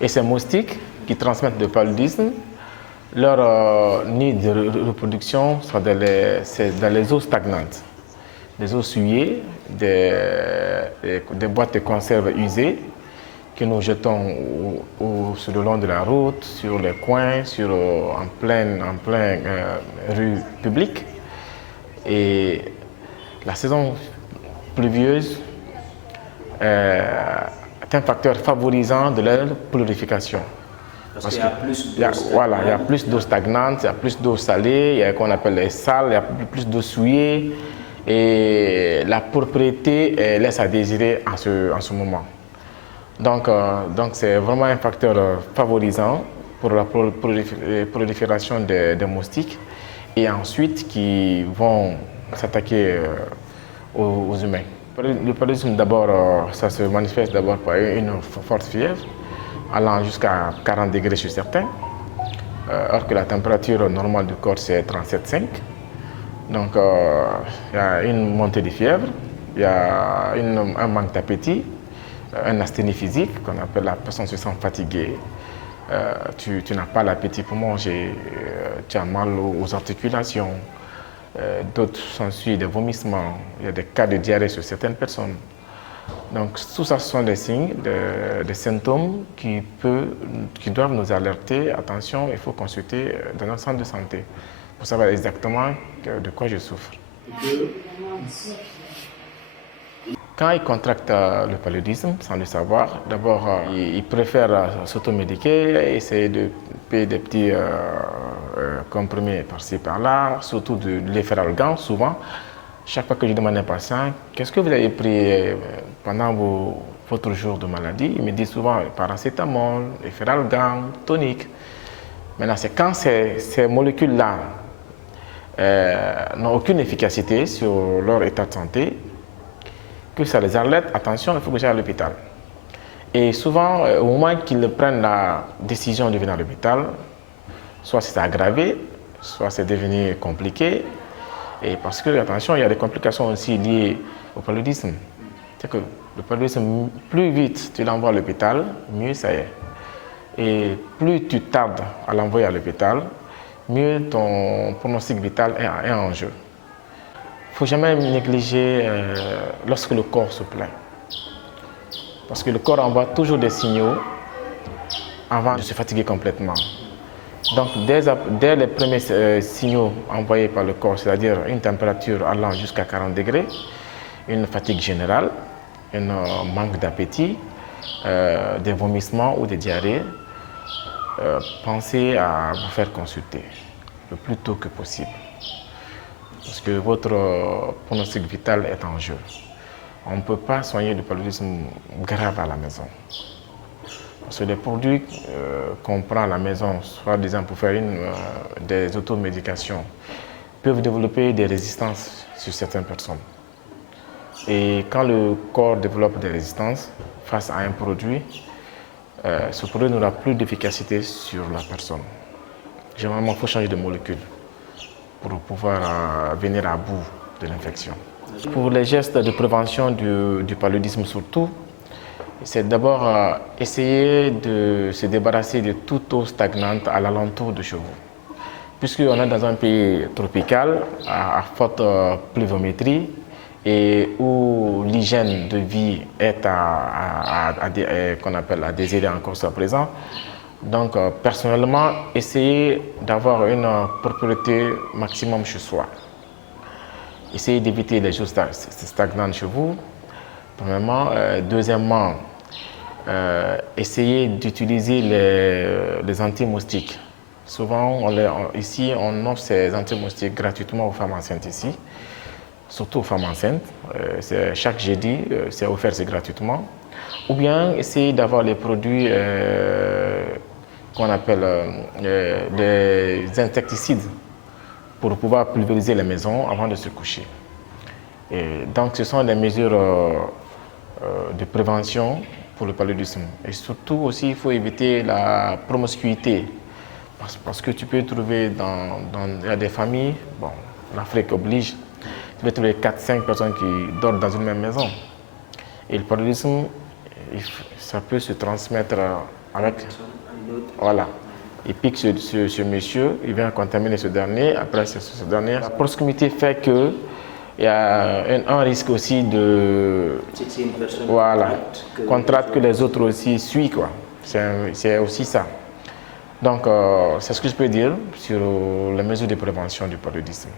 Et ces moustiques qui transmettent le paludisme, leur nid de reproduction sont dans les eaux stagnantes, des eaux souillées, des boîtes de conserve usées que nous jetons sur le long de la route, sur les coins, en pleine rue publique. Et la saison pluvieuse est un facteur favorisant de leur prolification. Parce qu'il y a plus d'eau stagnante. Voilà, il y a plus d'eau stagnante, il y a plus d'eau salée, il y a qu'on appelle les sales, il y a plus d'eau souillée. Et la propriété laisse à désirer en ce moment. Donc c'est vraiment un facteur favorisant pour la prolifération des moustiques et ensuite qui vont s'attaquer aux humains. Le paludisme, d'abord, ça se manifeste d'abord par une forte fièvre allant jusqu'à 40 degrés chez certains, alors que la température normale du corps c'est 37,5. Donc il y a une montée de fièvre, il y a un manque d'appétit, une asthénie physique qu'on appelle la personne se sent fatiguée, tu n'as pas l'appétit pour manger, tu as mal aux articulations, d'autres s'ensuivent des vomissements, il y a des cas de diarrhée sur certaines personnes. Donc tout ça, ce sont des signes, des symptômes qui doivent nous alerter. Attention, il faut consulter dans un centre de santé pour savoir exactement de quoi je souffre. Quand ils contractent le paludisme, sans le savoir, d'abord, ils préfèrent s'automédiquer, essayer de payer des petits comprimés par-ci, par-là, surtout de l'efferalgan, souvent. Chaque fois que je demande à un patient, qu'est-ce que vous avez pris pendant votre jour de maladie, il me dit souvent paracétamol, efferalgan, tonique. Maintenant, c'est quand ces molécules-là n'ont aucune efficacité sur leur état de santé, que ça les alerte, attention, il faut que j'aille à l'hôpital. Et souvent, au moment qu'ils prennent la décision de venir à l'hôpital, soit c'est aggravé, soit c'est devenu compliqué. Et parce que, attention, il y a des complications aussi liées au paludisme. C'est que le paludisme, plus vite tu l'envoies à l'hôpital, mieux ça est. Et plus tu tardes à l'envoyer à l'hôpital, mieux ton pronostic vital est en jeu. Il ne faut jamais négliger lorsque le corps se plaint. Parce que le corps envoie toujours des signaux avant de se fatiguer complètement. Donc dès les premiers signaux envoyés par le corps, c'est-à-dire une température allant jusqu'à 40 degrés, une fatigue générale, un manque d'appétit, des vomissements ou des diarrhées, pensez à vous faire consulter le plus tôt que possible. Parce que votre pronostic vital est en jeu. On ne peut pas soigner le paludisme grave à la maison. Parce que les produits qu'on prend à la maison, soit disant pour faire des automédications, peuvent développer des résistances sur certaines personnes. Et quand le corps développe des résistances face à un produit, ce produit n'aura plus d'efficacité sur la personne. Généralement, il faut changer de molécule pour pouvoir venir à bout de l'infection. Pour les gestes de prévention du paludisme surtout, c'est d'abord essayer de se débarrasser de toute eau stagnante à l'alentour de chez vous. Puisqu'on est dans un pays tropical, à forte pluviométrie, et où l'hygiène de vie est qu'on appelle à désirer encore soit présent. Donc personnellement, essayez d'avoir une propriété maximum chez soi. Essayez d'éviter les choses stagnantes chez vous, premièrement. Deuxièmement, essayez d'utiliser les anti-moustiques. Souvent, ici, on offre ces anti-moustiques gratuitement aux femmes enceintes ici, surtout aux femmes enceintes. Chaque jeudi, c'est offert gratuitement. Ou bien, essayez d'avoir les produits qu'on appelle les insecticides pour pouvoir pulvériser les maisons avant de se coucher. Et donc, ce sont des mesures de prévention pour le paludisme. Et surtout aussi, il faut éviter la promiscuité. Parce que tu peux trouver il y a des familles, bon, l'Afrique oblige, tu peux trouver 4-5 personnes qui dorment dans une même maison. Et le paludisme, ça peut se transmettre avec, voilà. Il pique ce monsieur, il vient contaminer ce dernier, après ce dernier. La proximité fait que il y a un risque aussi de contracte que les autres aussi suivent, quoi. C'est aussi ça. Donc c'est ce que je peux dire sur les mesures de prévention du paludisme.